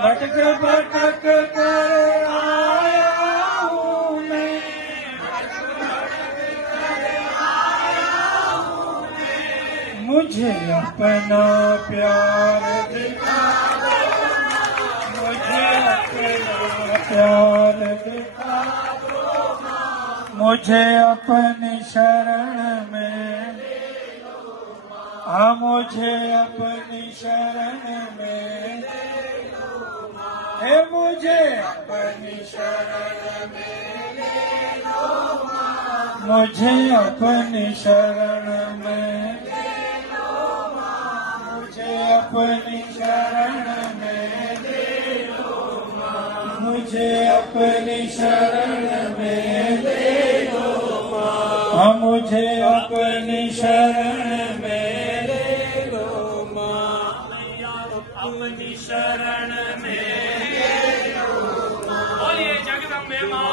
भटक भटक कर आया हूँ मैं, मुझे अपना प्यार दिखा दो, मुझे अपना प्यार दिखा दो, मुझे अपनी शरण में, हाँ मुझे अपनी शरण में, हे मुझे अपनी शरण में ले लो, मुझे अपनी शरण में ले लो, मुझे अपनी शरण में ले लो, मुझे अपनी शरण में ले लो, हाँ मुझे अपनी शरण में ले लो माँ, अपनी शरण में ले लो माँ, बोलिए जगदम्बे माँ